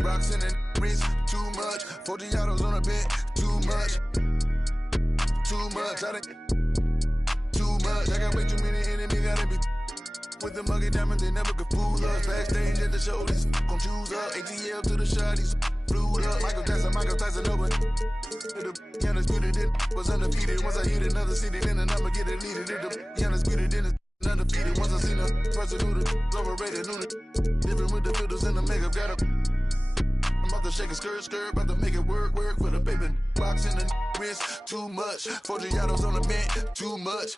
Rocks in the wrist, too much. 40 autos on a bed, too much. Too much. Too much. I got way too many enemies, gotta be with the muggy diamonds, they never could fool us. Backstage at the show, these gon' choose up. ATL to the shot, these flew up. Michael Tyson over. The undisputed, it was undefeated. Once I hit another city, then I'ma get it needed. The undisputed, then it's undefeated. Once I seen a person who the overrated, knew it. Different with the filters and the makeup, got a. I'm about to shake a skirt, about to make it work for the baby. Box in the wrist, too much. 40 autos on the bed, too much.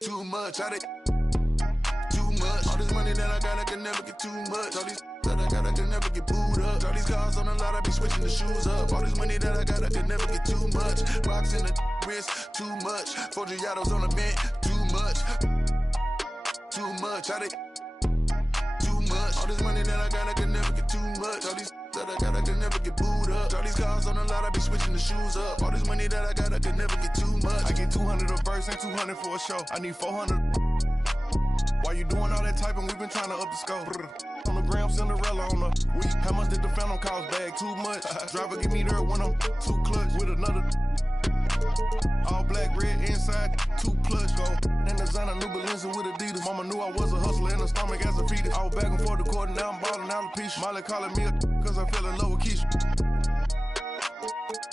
Too much. Too much. All this money that I got, I can never get too much. All these that I got, I can never get booed up. All these cars on the lot, I be switching the shoes up. All this money that I got, I can never get too much. Rocks in the wrist, too much. 40 autos on the bed, too much. Too much. Too much. All this money that I got, I can never get too much. All these that I got, I can never get booed up. All these cars on the lot, I be switching the shoes up. All this money that I got, I can never get too much. I get 200 a verse and 200 for a show. I need 400. Why you doing all that typing? We've been trying to up the scope. On the gram, Cinderella on the week. How much did the phantom cost? Bag too much. Driver get me there when I'm too clutch with another. All black, red inside, 2 clutch go. Then designer new Balenciaga with Adidas. Mama knew I was a hustler in the stomach as a fetus. I was back and forth the court and now I'm ballin' alopecia. Molly calling me cause I fell in love with Keisha.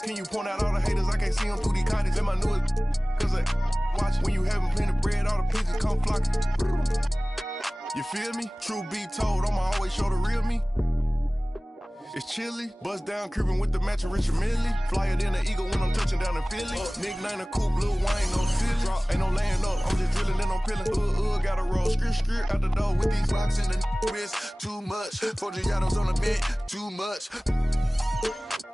Can you point out all the haters? I can't see them through these cottage. And my newest cause I watch when you having plenty of bread, all the pigeons come flocking. You feel me? True be told, I'ma always show the real me. It's chilly, bust down cribbin' with the matching Richard Millie. Flyer than an eagle when I'm touching down in Philly. Nickname a cool blue wine, no silly. Ain't no laying up, I'm just drilling and I'm peeling. Gotta roll, skirt out the door with these rocks in the wrist, too much. 40 autos on the bed, too much.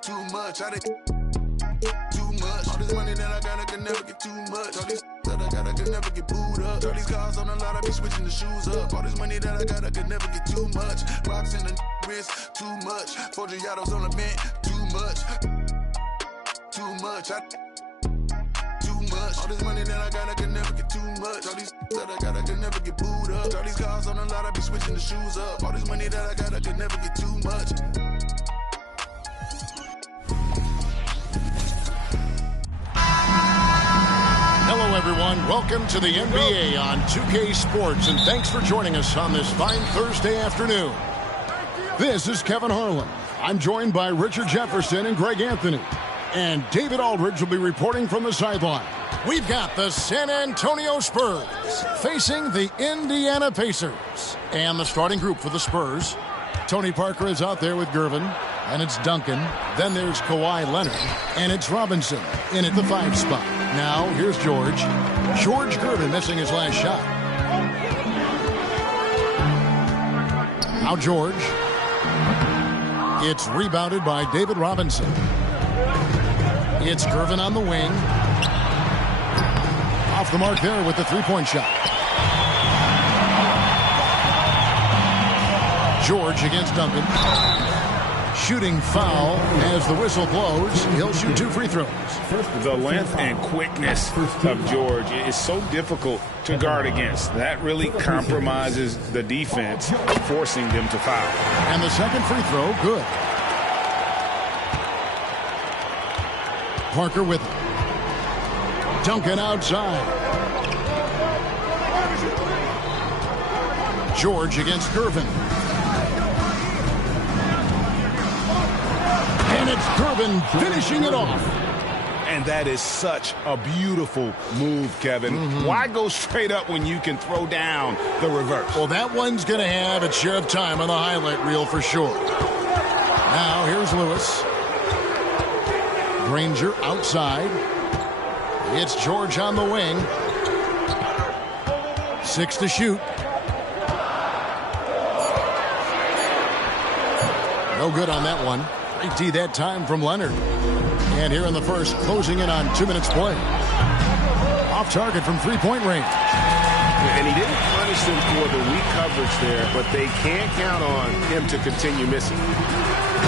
Too much. Too much. All this money that I got, I can never get too much. All these that I got, I can never get booed up. All these cars on the lot, I be switching the shoes up. All this money that I got, I can never get too much. Rocks in the wrist, too much. 40 autos on the bed, too much. Too much. Too much. All this money that I got, I can never get too much. All these that I got, I can never get booed up. All these cars on the lot, I be switching the shoes up. All this money that I got, I can never get too much. Hello, everyone. Welcome to the NBA on 2K Sports, and thanks for joining us on this fine Thursday afternoon. This is Kevin Harlan. I'm joined by Richard Jefferson and Greg Anthony, and David Aldridge will be reporting from the sideline. We've got the San Antonio Spurs facing the Indiana Pacers. And the starting group for the Spurs, Tony Parker is out there with Gervin, and it's Duncan. Then there's Kawhi Leonard, and it's Robinson in at the 5 spot. Now, here's George. George Gervin missing his last shot. Now George. It's rebounded by David Robinson. It's Gervin on the wing. Off the mark there with the three-point shot. George against Duncan. Shooting foul as the whistle blows. He'll shoot 2 free throws. The length and quickness of George is so difficult to guard against. That really compromises the defense, forcing them to foul. And the second free throw, good. Parker with it. Duncan outside. George against Gervin. And it's Gervin finishing it off. And that is such a beautiful move, Kevin. Why go straight up when you can throw down the reverse? Well, that one's going to have its share of time on the highlight reel for sure. Now, here's Lewis. Granger outside. It's George on the wing. 6 to shoot. No good on that one. Great D that time from Leonard. And here in the first, closing in on 2 minutes play. Off target from three-point range. And he didn't punish them for the weak coverage there, but they can't count on him to continue missing.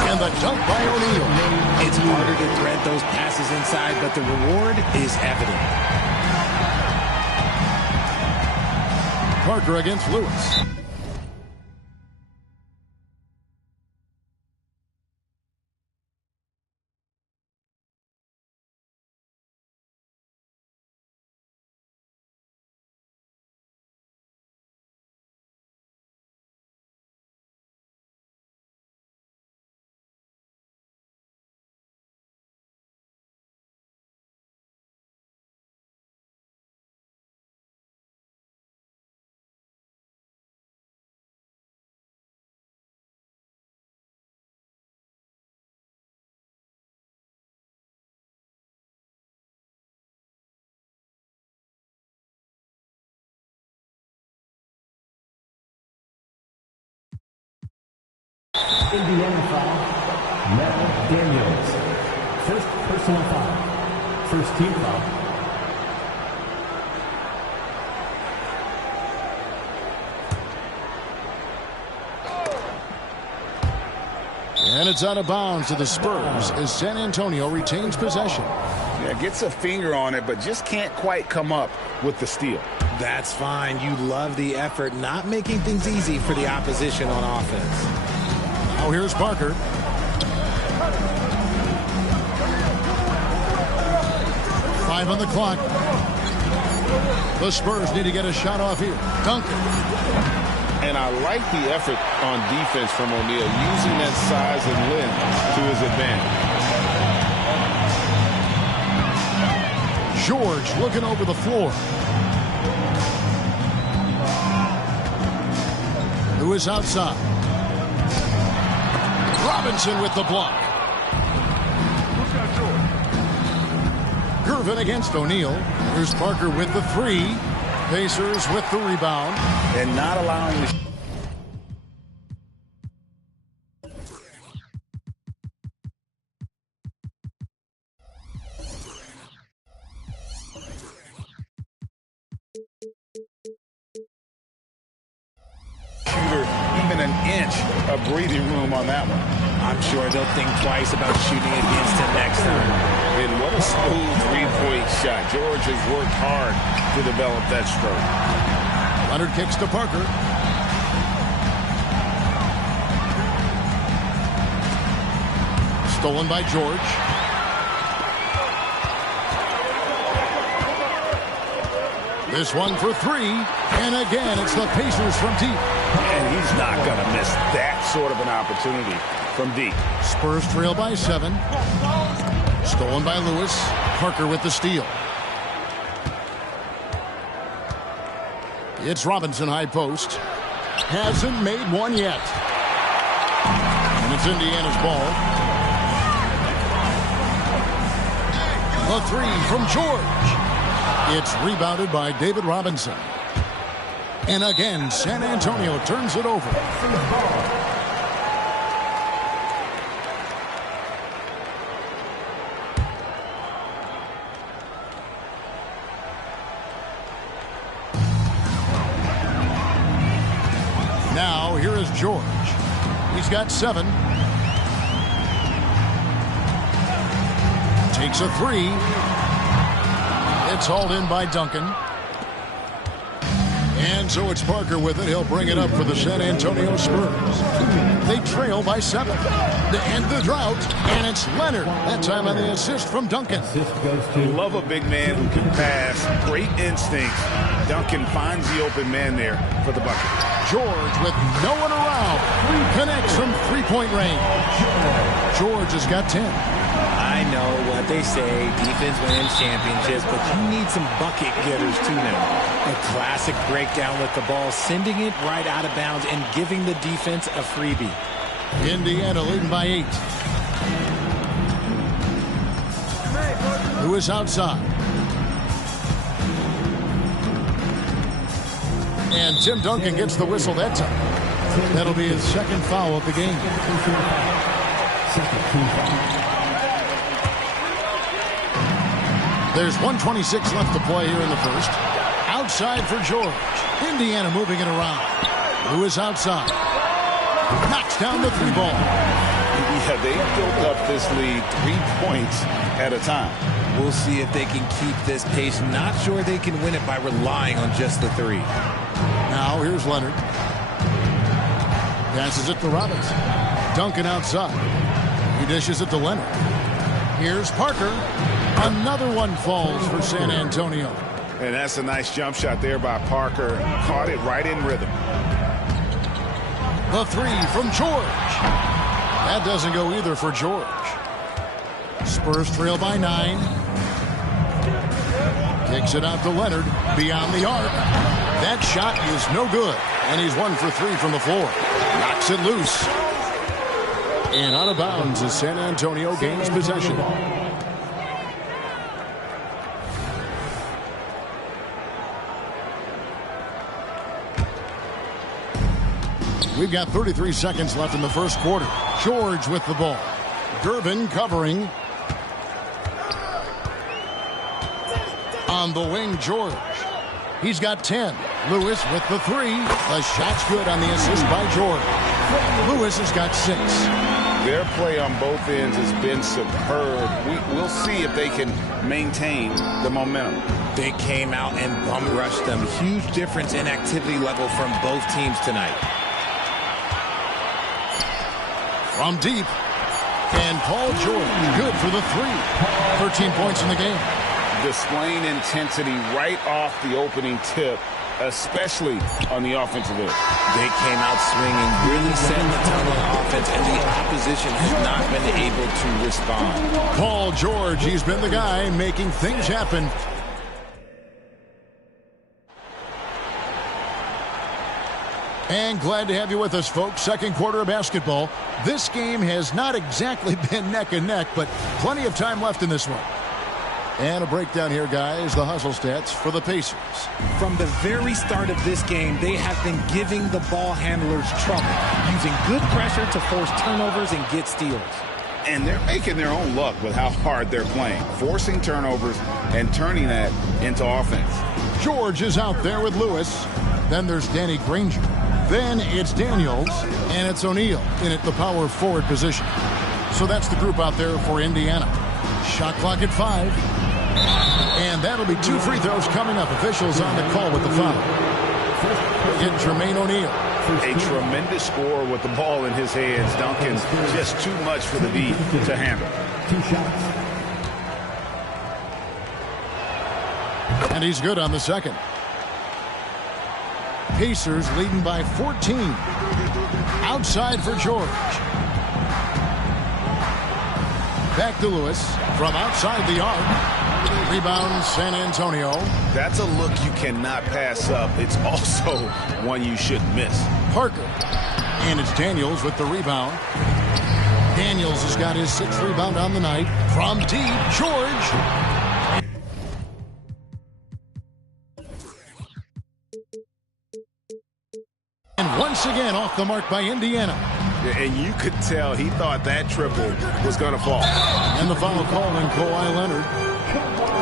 And the dunk by O'Neal. It's harder to thread those passes inside, but the reward is evident. Parker against Lewis. Indiana foul, Mel Daniels. First personal foul. First team foul. And it's out of bounds to the Spurs as San Antonio retains possession. Yeah, gets a finger on it, but just can't quite come up with the steal. That's fine. You love the effort, not making things easy for the opposition on offense. Now here's Parker. Five on the clock. The Spurs need to get a shot off here. Duncan. And I like the effort on defense from O'Neal, using that size and length to his advantage. George looking over the floor. Who is outside? Robinson with the block. Gervin against O'Neal. Here's Parker with the three. Pacers with the rebound. And not allowing the... even an inch of breathing room on that one. I'm sure they'll think twice about shooting against him next time. And what a smooth three-point shot. George has worked hard to develop that stroke. Leonard kicks to Parker. Stolen by George. This one for three. And again, it's the Pacers from deep. And he's not going to miss that sort of an opportunity from deep. Spurs trail by 7. Stolen by Lewis. Parker with the steal. It's Robinson high post. Hasn't made one yet. And it's Indiana's ball. A three from George. It's rebounded by David Robinson. And again, San Antonio turns it over. Now, here is George. He's got 7. Takes a three. It's hauled in by Duncan. And so it's Parker with it. He'll bring it up for the San Antonio Spurs. They trail by 7 to end the drought. And it's Leonard. That time on the assist from Duncan. Love a big man who can pass. Great instincts. Duncan finds the open man there for the bucket. George with no one around. Connects from three-point range. George has got 10. I know what they say, defense wins championships, but you need some bucket getters too now. A classic breakdown with the ball, sending it right out of bounds and giving the defense a freebie. Indiana leading by 8. Who is outside? And Tim Duncan gets the whistle that time. That'll be his second foul of the game. There's 1:26 left to play here in the first. Outside for George. Indiana moving it around. Who is outside? Knocks down the three ball. Yeah, they built up this lead 3 points at a time. We'll see if they can keep this pace. Not sure they can win it by relying on just the three. Now here's Leonard. Passes it to Robinson. Duncan outside. He dishes it to Leonard. Here's Parker. Another one falls for San Antonio. And that's a nice jump shot there by Parker. Caught it right in rhythm. The three from George. That doesn't go either for George. Spurs trail by 9. Kicks it out to Leonard. Beyond the arc. That shot is no good. And he's 1 for 3 from the floor. Knocks it loose. And out of bounds as San Antonio gains possession. We've got 33 seconds left in the first quarter. George with the ball. Gervin covering. On the wing, George. He's got 10. Lewis with the 3. The shot's good on the assist by George. Lewis has got 6. Their play on both ends has been superb. We'll see if they can maintain the momentum. They came out and bum rushed them. Huge difference in activity level from both teams tonight. From deep. And Paul George good for the 3. 13 points in the game. Displaying intensity right off the opening tip, especially on the offensive end. They came out swinging, really setting the tone on offense, and the opposition has not been able to respond. Paul George, he's been the guy making things happen. And glad to have you with us, folks. Second quarter of basketball. This game has not exactly been neck and neck, but plenty of time left in this one. And a breakdown here, guys. The hustle stats for the Pacers. From the very start of this game, they have been giving the ball handlers trouble, using good pressure to force turnovers and get steals. And they're making their own luck with how hard they're playing, forcing turnovers and turning that into offense. George is out there with Lewis. Then there's Danny Granger. Then it's Daniels, and it's O'Neal in at the power forward position. So that's the group out there for Indiana. Shot clock at 5. And that'll be 2 free throws coming up. Officials on the call with the foul. Get Jermaine O'Neal. A tremendous scorer with the ball in his hands. Duncan, just too much for the D to handle. 2 shots. And he's good on the second. Pacers leading by 14. Outside for George. Back to Lewis from outside the arc. Rebound San Antonio. That's a look you cannot pass up. It's also one you shouldn't miss. Parker. And it's Daniels with the rebound. Daniels has got his 6th rebound on the night. From deep, George. And once again off the mark by Indiana. And you could tell he thought that triple was going to fall. And the foul called on Kawhi Leonard.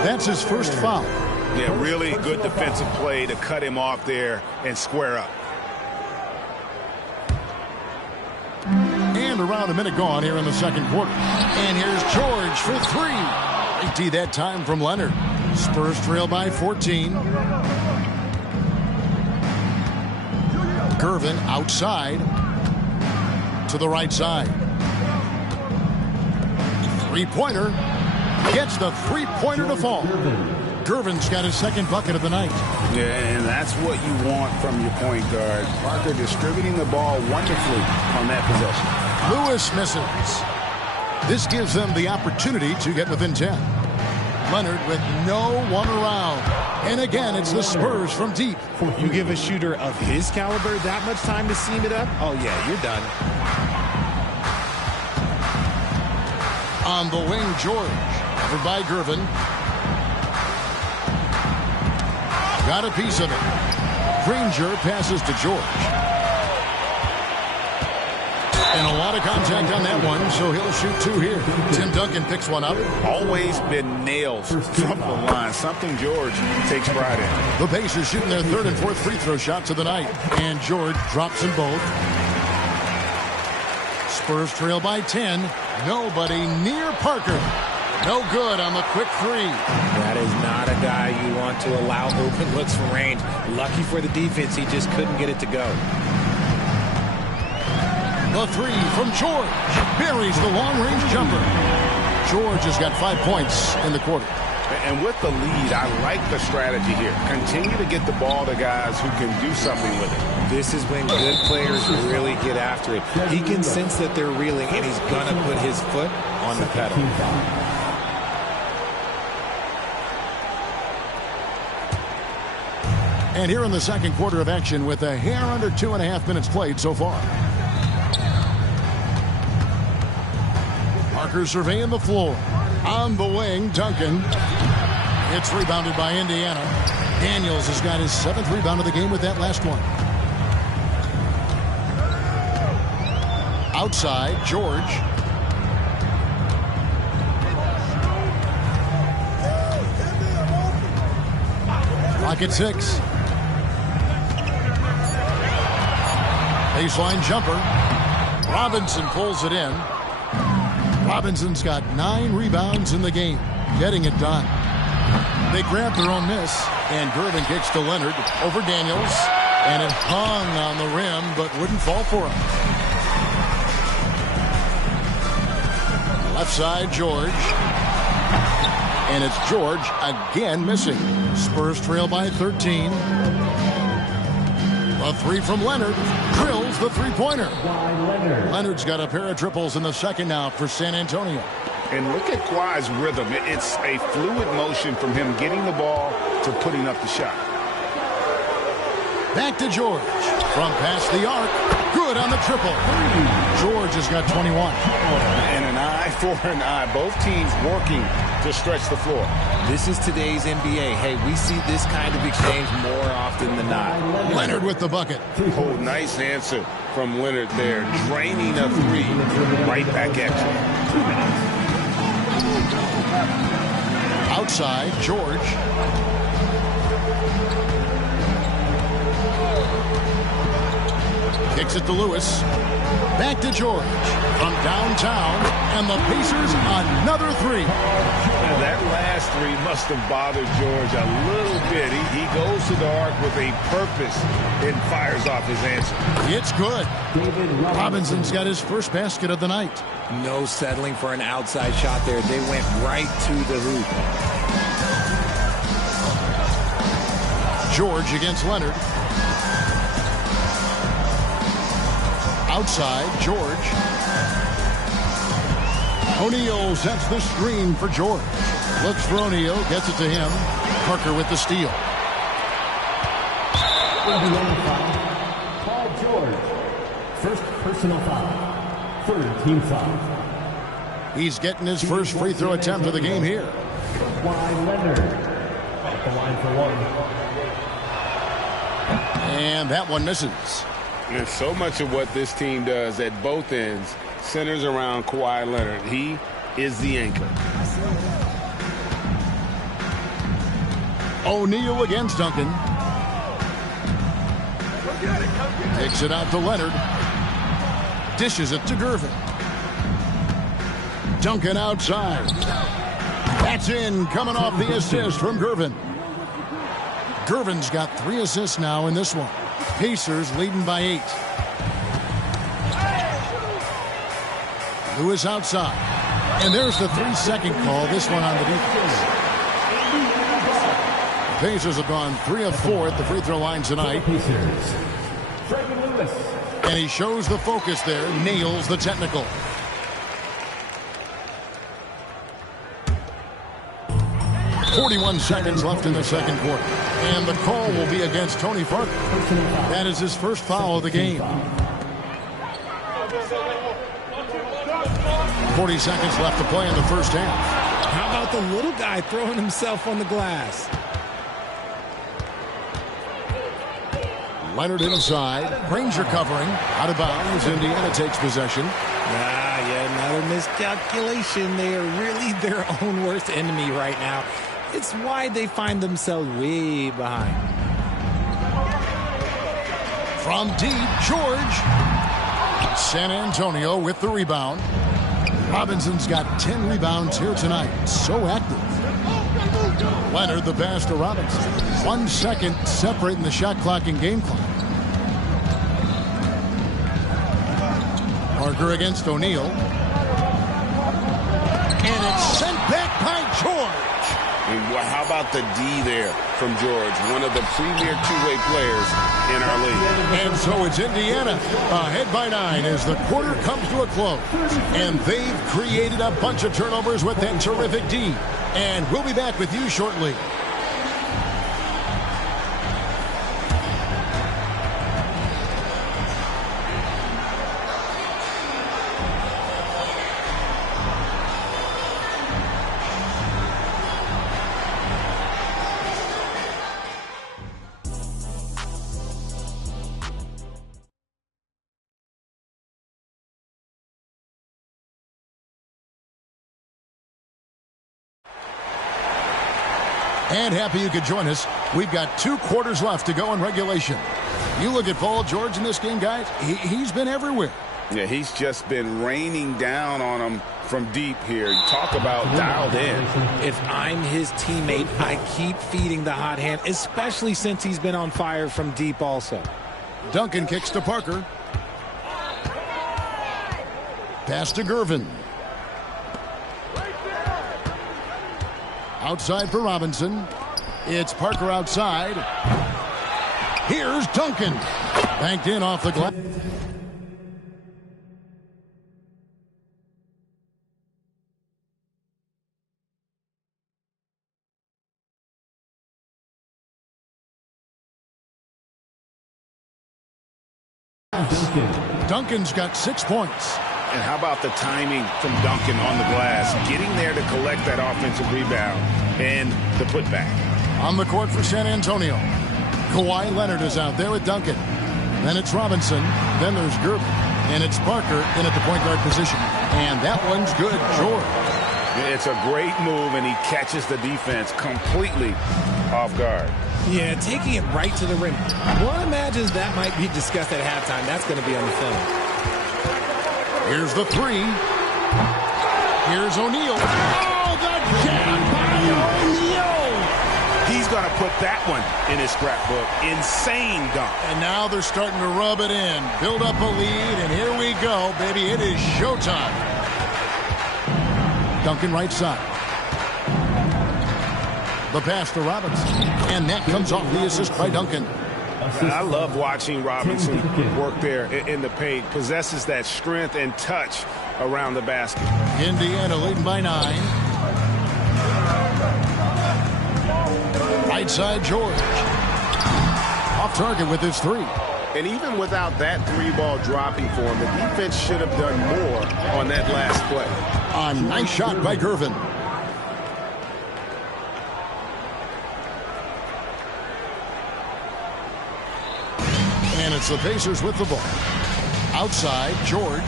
That's his first foul. Yeah, really good defensive play to cut him off there and square up. And around a minute gone here in the second quarter. And here's George for 3. Great D that time from Leonard. Spurs trail by 14. Gervin outside to the right side. 3-pointer. Gets the 3-pointer to fall. Gervin's got his 2nd bucket of the night. Yeah, and that's what you want from your point guard. Parker distributing the ball wonderfully on that possession. Lewis misses. This gives them the opportunity to get within 10. Leonard with no one around. And again, it's the Spurs from deep. You give a shooter of his caliber that much time to seam it up? Oh, yeah, you're done. On the wing, George. Covered by Gervin. Got a piece of it. Granger passes to George. And a lot of contact on that one, so he'll shoot 2 here. Tim Duncan picks one up. Always been nails from the line, something George takes pride in. The Pacers shooting their 3rd and 4th free throw shots of the night. And George drops them both. Spurs trail by 10. Nobody near Parker. No good on the quick three. That is not a guy you want to allow open looks from range. Lucky for the defense, he just couldn't get it to go. The three from George. Buries the long-range jumper. George has got 5 points in the quarter. And with the lead, I like the strategy here. Continue to get the ball to guys who can do something with it. This is when good players really get after it. He can sense that they're reeling, and he's going to put his foot on the pedal. And here in the second quarter of action with a hair under 2.5 minutes played so far. Parker surveying the floor. On the wing, Duncan. It's rebounded by Indiana. Daniels has got his 7th rebound of the game with that last one. Outside, George. Clock at 6. Baseline jumper. Robinson pulls it in. Robinson's got 9 rebounds in the game, getting it done. They grab their own miss, and Gervin kicks to Leonard over Daniels, and it hung on the rim, but wouldn't fall for him. Left side, George. And it's George again missing. Spurs trail by 13. A 3 from Leonard. Drills the three-pointer. Leonard's got a pair of triples in the second now for San Antonio. And look at Kawhi's rhythm. It's a fluid motion from him getting the ball to putting up the shot. Back to George. From past the arc. Good on the triple. George has got 21. And an eye for an eye. Both teams working to stretch the floor. This is today's NBA. Hey, we see this kind of exchange more often than not. Leonard with the bucket. Oh, nice answer from Leonard there. Draining a 3 right back at you. Outside, George. Kicks it to Lewis. Back to George. From downtown. And the Pacers another 3. Now that last 3 must have bothered George a little bit. He goes to the arc with a purpose and fires off his answer. It's good. Robinson's got his first basket of the night. No settling for an outside shot there. They went right to the hoop. George against Leonard. Outside, George. O'Neal sets the screen for George. Looks for O'Neal, gets it to him. Parker with the steal. Paul George. First personal foul. Third team foul. He's getting his first free throw attempt of the game here. Kawhi Leonard. At the line for 1. And that one misses. And so much of what this team does at both ends centers around Kawhi Leonard. He is the anchor. O'Neal against Duncan. Takes it out to Leonard. Dishes it to Gervin. Duncan outside. That's in, coming off the assist from Gervin. Gervin's got 3 assists now in this one. Pacers leading by 8. Lewis outside. And there's the 3-second call, this one on the defense. The Pacers have gone 3 of 4 at the free throw line tonight. And he shows the focus there, nails the technical. .41 seconds left in the second quarter. And the call will be against Tony Parker. That is his first foul of the game. 40 seconds left to play in the first half. How about the little guy throwing himself on the glass? Leonard inside. Ranger covering. Out of bounds. Indiana takes possession. Yeah, another miscalculation. They are really their own worst enemy right now. It's why they find themselves way behind. From deep, George. San Antonio with the rebound. Robinson's got 10 rebounds here tonight. So active. Leonard, the pass to Robinson. 1 second separating the shot clock and game clock. Parker against O'Neal. And it's sent back by George. And how about the D there from George, one of the premier two-way players in our league. And so it's Indiana ahead by 9 as the quarter comes to a close. And they've created a bunch of turnovers with that terrific D. And we'll be back with you shortly. And happy you could join us. We've got 2 quarters left to go in regulation. You look at Paul George in this game, guys. He's been everywhere. Yeah, he's just been raining down on him from deep here. Talk about dialed in. If I'm his teammate, I keep feeding the hot hand, especially since he's been on fire from deep also. Duncan kicks to Parker. Pass to Gervin. Outside for Robinson. It's Parker outside. Here's Duncan. Banked in off the glass. Duncan's got 6 points. And how about the timing from Duncan on the glass, getting there to collect that offensive rebound and the putback. On the court for San Antonio. Kawhi Leonard is out there with Duncan. Then it's Robinson. Then there's Gervin. And it's Parker in at the point guard position. And that one's good. George. It's a great move, and he catches the defense completely off guard. Yeah, taking it right to the rim. One imagines that might be discussed at halftime. That's going to be on the film. Here's the 3. Here's O'Neal. Oh, the jam by O'Neal. He's going to put that one in his scrapbook. Insane dunk. And now they're starting to rub it in. Build up a lead, and here we go, baby. It is showtime. Duncan right side. The pass to Robinson. And that comes off the assist by Duncan. I love watching Robinson work there in the paint. Possesses that strength and touch around the basket. Indiana leading by 9. Right side, George. Off target with his 3. And even without that 3-ball dropping for him, the defense should have done more on that last play. A nice shot by Gervin. And it's the Pacers with the ball. Outside, George.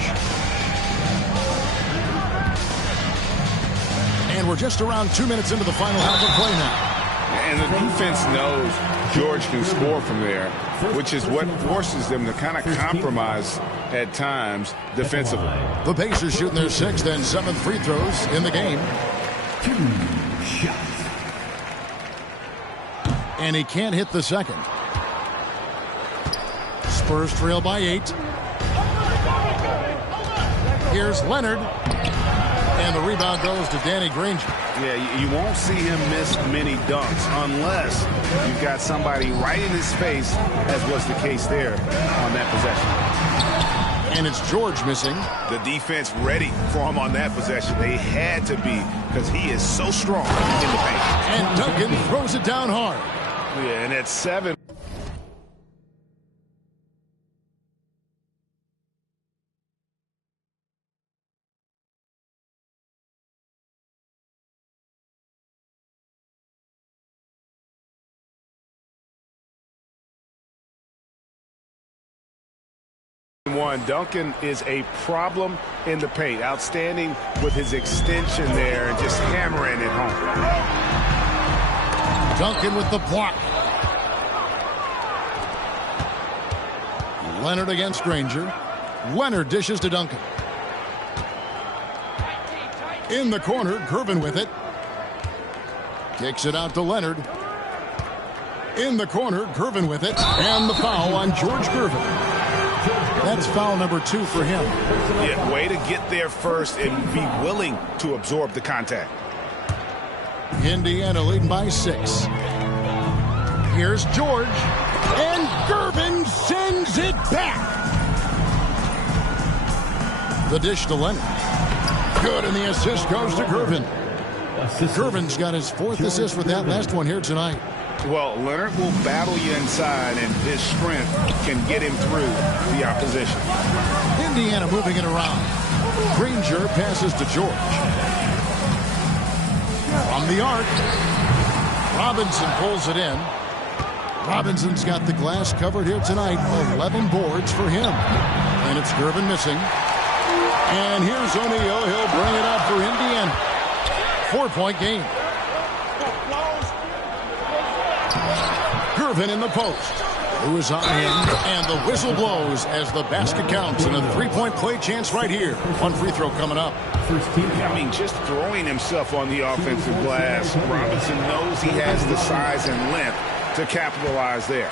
And we're just around 2 minutes into the final half of play now. And the defense knows George can score from there, which is what forces them to kind of compromise at times defensively. The Pacers shooting their 6th and 7th free throws in the game. 2 shots. And he can't hit the second. Spurs trail by 8. Here's Leonard. And the rebound goes to Danny Granger. Yeah, you won't see him miss many dunks unless you've got somebody right in his face, as was the case there on that possession. And it's George missing. The defense ready for him on that possession. They had to be, because he is so strong in the paint. And Duncan throws it down hard. Yeah, and at 7. Duncan is a problem in the paint. Outstanding with his extension there and just hammering it home. Duncan with the block. Leonard against Granger. Leonard dishes to Duncan. In the corner, Gervin with it. Kicks it out to Leonard. In the corner, Gervin with it. And the foul on George Gervin. That's foul number 2 for him. Yeah, way to get there first and be willing to absorb the contact. Indiana leading by 6. Here's George. And Gervin sends it back. The dish to Leonard. Good, and the assist goes to Gervin. Gervin's got his 4th assist with that last one here tonight. Well, Leonard will battle you inside, and his strength can get him through the opposition. Indiana moving it around. Granger passes to George. From the arc. Robinson pulls it in. Robinson's got the glass covered here tonight. 11 boards for him. And it's Gervin missing. And here's O'Neal. He'll bring it up for Indiana. 4-point game. Gervin in the post. Lewis on him. And the whistle blows as the basket counts. And a 3-point play chance right here. One free throw coming up. I mean, just throwing himself on the offensive glass. Robinson knows he has the size and length to capitalize there.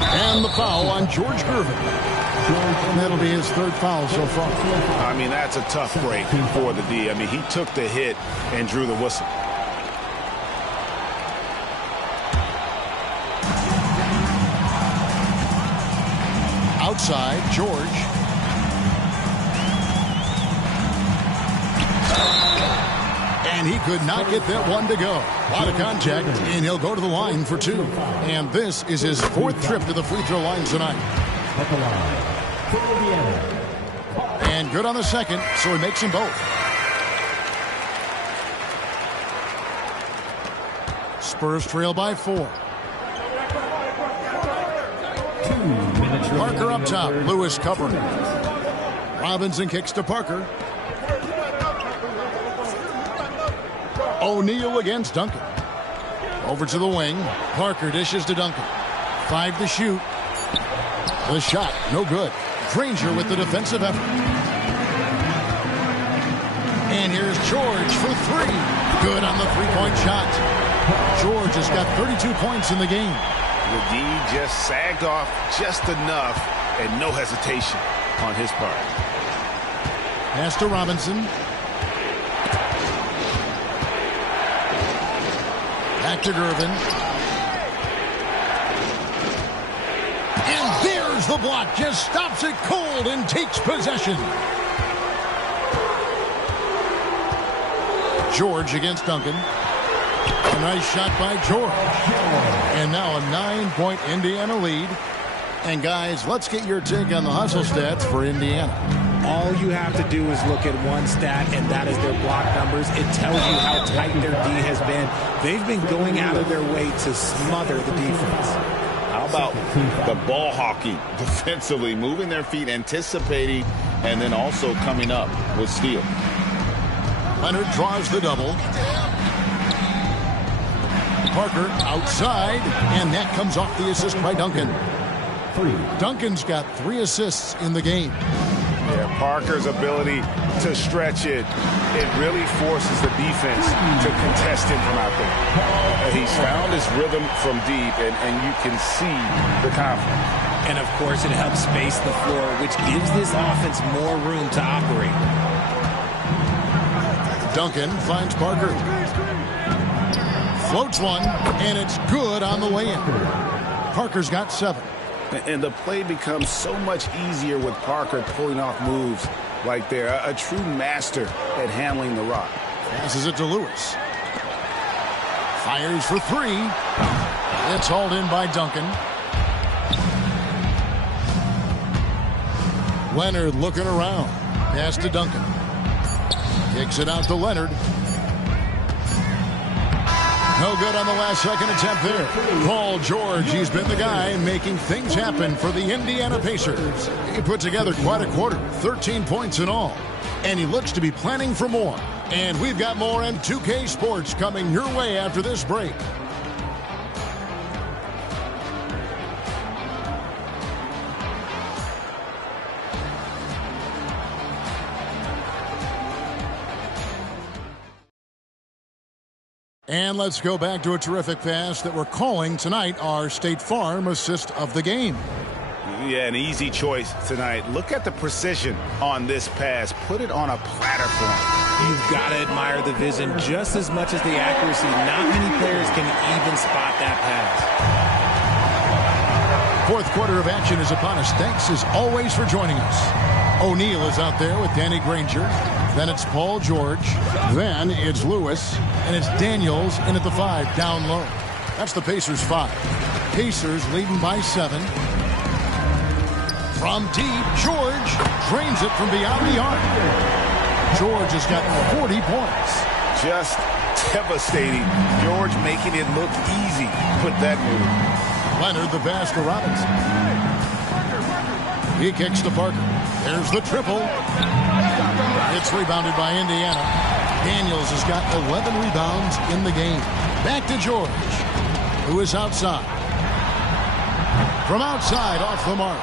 And the foul on George Gervin. And that'll be his 3rd foul so far. I mean, that's a tough break for the D. I mean, he took the hit and drew the whistle. Outside, George. And he could not get that one to go. A lot of contact, and he'll go to the line for 2. And this is his 4th trip to the free throw line tonight. And good on the second, so he makes them both. Spurs trail by 4. Parker up top. Lewis covering. Robinson kicks to Parker. O'Neal against Duncan. Over to the wing. Parker dishes to Duncan. 5 to shoot. The shot, no good. Granger with the defensive effort. And here's George for 3. Good on the 3-point shot. George has got 32 points in the game. The D just sagged off just enough and no hesitation on his part. Pass to Robinson. Back to Gervin. And there's the block. Just stops it cold and takes possession. George against Duncan. A nice shot by George. And now a 9-point Indiana lead. And guys, let's get your take on the hustle stats for Indiana. All you have to do is look at one stat, and that is their block numbers. It tells you how tight their D has been. They've been going out of their way to smother the defense. How about the ball hockey defensively, moving their feet, anticipating, and then also coming up with steal. Leonard draws the double. Parker outside, and that comes off the assist by Duncan. Duncan's got 3 assists in the game. Yeah, Parker's ability to stretch it, it really forces the defense to contest him from out there. He's found his rhythm from deep, and you can see the confidence. And, of course, it helps space the floor, which gives this offense more room to operate. Duncan finds Parker. Floats one, and it's good on the way in. Parker's got 7. And the play becomes so much easier with Parker pulling off moves like they're a true master at handling the rock. Passes it to Lewis. Fires for 3. It's hauled in by Duncan. Leonard looking around. Pass to Duncan. Kicks it out to Leonard. No good on the last second attempt there. Paul George, he's been the guy making things happen for the Indiana Pacers. He put together quite a quarter, 13 points in all. And he looks to be planning for more. And we've got more in 2K Sports coming your way after this break. And let's go back to a terrific pass that we're calling tonight our State Farm assist of the game. Yeah, an easy choice tonight. Look at the precision on this pass. Put it on a platter for him. You've got to admire the vision just as much as the accuracy. Not many players can even spot that pass. Fourth quarter of action is upon us. Thanks as always for joining us. O'Neal is out there with Danny Granger. Then it's Paul George. Then it's Lewis. And it's Daniels in at the 5, down low. That's the Pacers 5. Pacers leading by 7. From deep, George drains it from beyond the arc. George has got 40 points. Just devastating. George making it look easy. Put that move. Leonard the pass to Robinson. He kicks to Parker. There's the triple. It's rebounded by Indiana. Daniels has got 11 rebounds in the game. Back to George, who is outside. From outside, off the mark.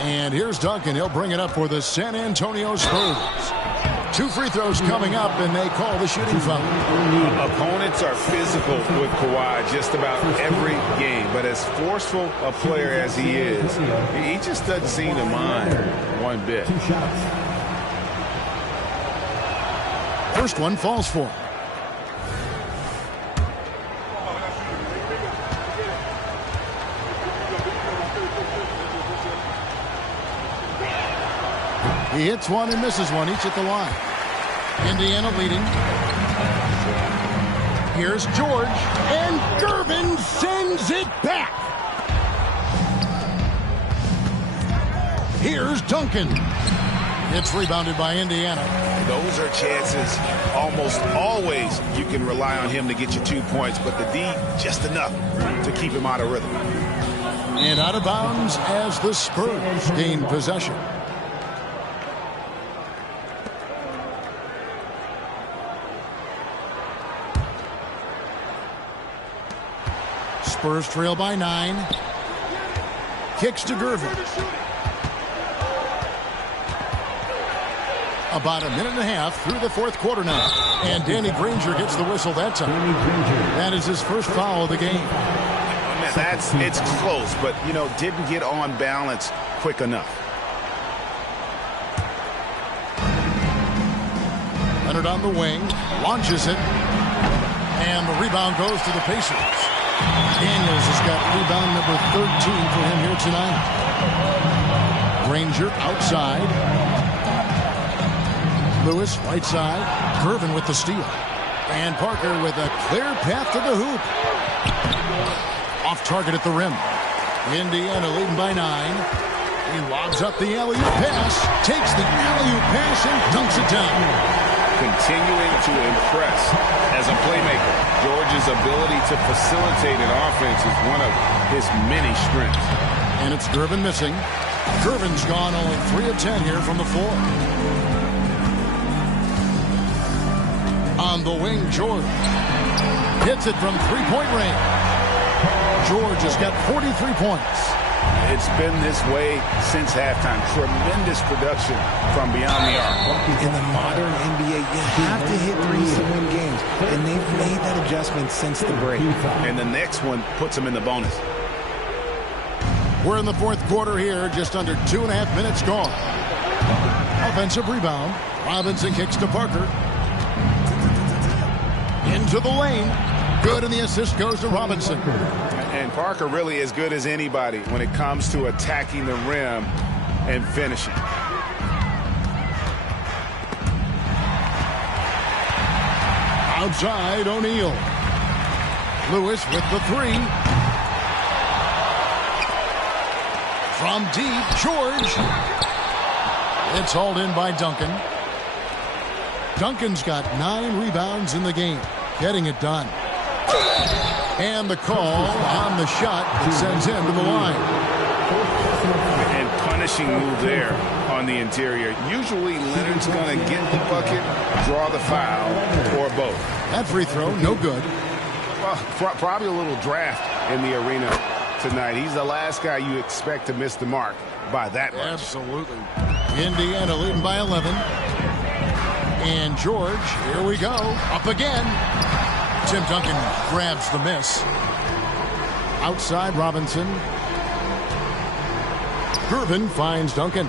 And here's Duncan. He'll bring it up for the San Antonio Spurs. 2 free throws coming up, and they call the shooting foul. Opponents are physical with Kawhi just about every game, but as forceful a player as he is, he just doesn't seem to mind one bit. 2 shots. First one falls for him. He hits one and misses one, each at the line. Indiana leading. Here's George, and Gervin sends it back. Here's Duncan. It's rebounded by Indiana. Those are chances almost always you can rely on him to get you 2 points, but the D just enough to keep him out of rhythm. And out of bounds as the Spurs gain possession. Spurs trail by 9. Kicks to Gervin. About a minute and a half through the fourth quarter now. And Danny Granger gets the whistle that time. That is his first foul of the game. It's close, but, didn't get on balance quick enough. Leonard on the wing, launches it, and the rebound goes to the Pacers. Daniels has got rebound number 13 for him here tonight. Granger outside. Lewis right side. Gervin with the steal. And Parker with a clear path to the hoop. Off target at the rim. Indiana leading by 9. He lobs up the alley-oop pass. Takes the alley-oop pass and dunks it down. Continuing to impress as a playmaker. George's ability to facilitate an offense is one of his many strengths. And it's Gervin missing. Gervin's gone only 3 of 10 here from the floor. On the wing, George hits it from 3-point range. George has got 43 points. It's been this way since halftime. Tremendous production from beyond the arc. In the modern NBA, you have to hit threes to win games, and they've made that adjustment since the break. And the next one puts them in the bonus. We're in the fourth quarter here, just under 2.5 minutes gone. Offensive rebound. Robinson kicks to Parker. Into the lane. Good, and the assist goes to Robinson. And Parker really as good as anybody when it comes to attacking the rim and finishing. Outside, O'Neal. Lewis with the 3. From deep, George. It's hauled in by Duncan. Duncan's got 9 rebounds in the game, getting it done. And the call on the shot sends him to the line. And punishing move there on the interior. Usually Leonard's going to get the bucket, draw the foul, or both. That free throw, no good. Probably a little draft in the arena tonight. He's the last guy you expect to miss the mark by that much. Absolutely. Indiana leading by 11. And George, here we go. Up again. Tim Duncan grabs the miss. Outside Robinson. Gervin finds Duncan.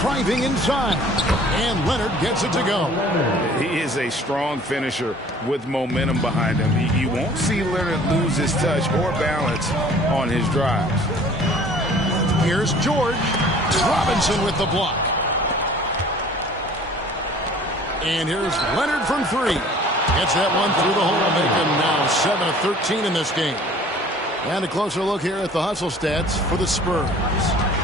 Driving inside. And Leonard gets it to go. He is a strong finisher with momentum behind him. You won't see Leonard lose his touch or balance on his drives. Here's George. Robinson with the block. And here's Leonard from three. Gets that one through the hole, making now 7 of 13 in this game. And a closer look here at the hustle stats for the Spurs.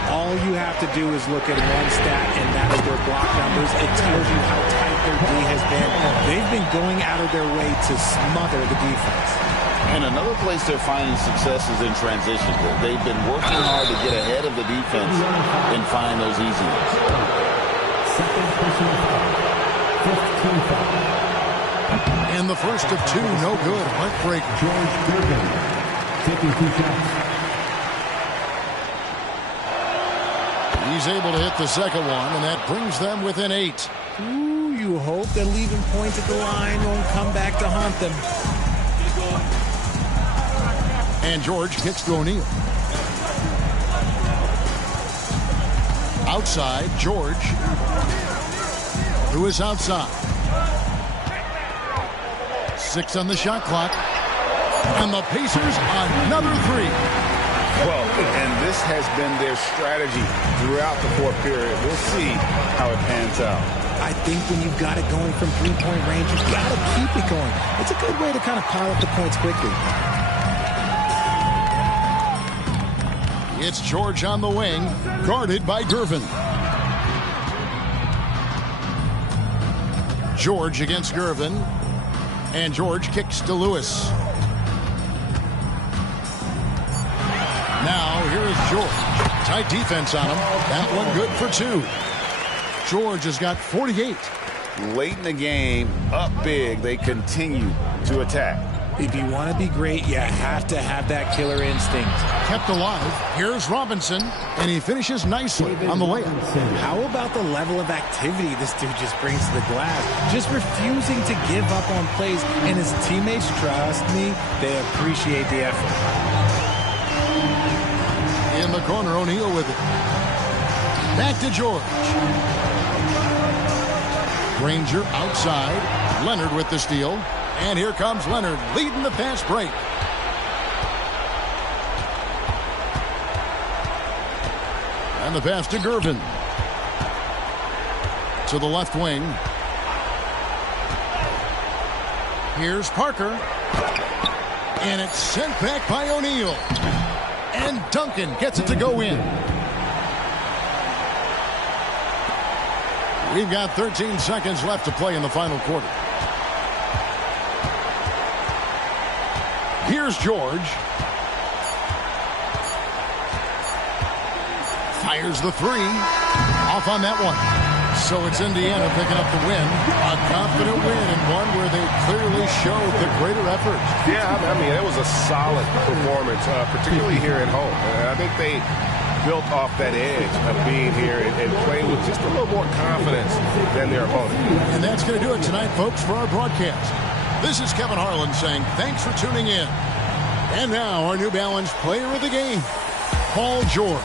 All you have to do is look at one stat, and that is their block numbers. It tells you how tight their D has been. They've been going out of their way to smother the defense. And another place they're finding success is in transition. They've been working hard to get ahead of the defense and find those easy ones. Second personal foul. 15 foul. And the first of two, no good. Heartbreak. George Gervin taking 2 shots. He's able to hit the second one, and that brings them within 8. Ooh, you hope that leaving points at the line won't come back to haunt them. And George kicks to O'Neal. Outside, George, who is outside. 6 on the shot clock. And the Pacers another 3. Well, and this has been their strategy throughout the fourth period. We'll see how it pans out. I think when you've got it going from three-point range, you've got to keep it going. It's a good way to kind of pile up the points quickly. It's George on the wing, guarded by Gervin. George against Gervin. And George kicks to Lewis. Now, here is George. Tight defense on him. That one good for 2. George has got 48. Late in the game, up big, they continue to attack. If you want to be great, you have to have that killer instinct. Kept alive. Here's Robinson, and he finishes nicely on the layup. How about the level of activity this dude just brings to the glass? Just refusing to give up on plays, and his teammates, trust me, they appreciate the effort. In the corner, O'Neal with it. Back to George. Granger outside. Leonard with the steal. And here comes Leonard leading the fast break. And the pass to Gervin. To the left wing. Here's Parker. And it's sent back by O'Neal. And Duncan gets it to go in. We've got 13 seconds left to play in the final quarter. Here's George. Fires the 3. Off on that one. So it's Indiana picking up the win. A confident win, and one where they clearly showed the greater effort. Yeah, I mean, it was a solid performance, particularly here at home. I think they built off that edge of being here and playing with just a little more confidence than their opponent. And that's going to do it tonight, folks, for our broadcast. This is Kevin Harlan saying thanks for tuning in. And now our New Balance player of the game, Paul George.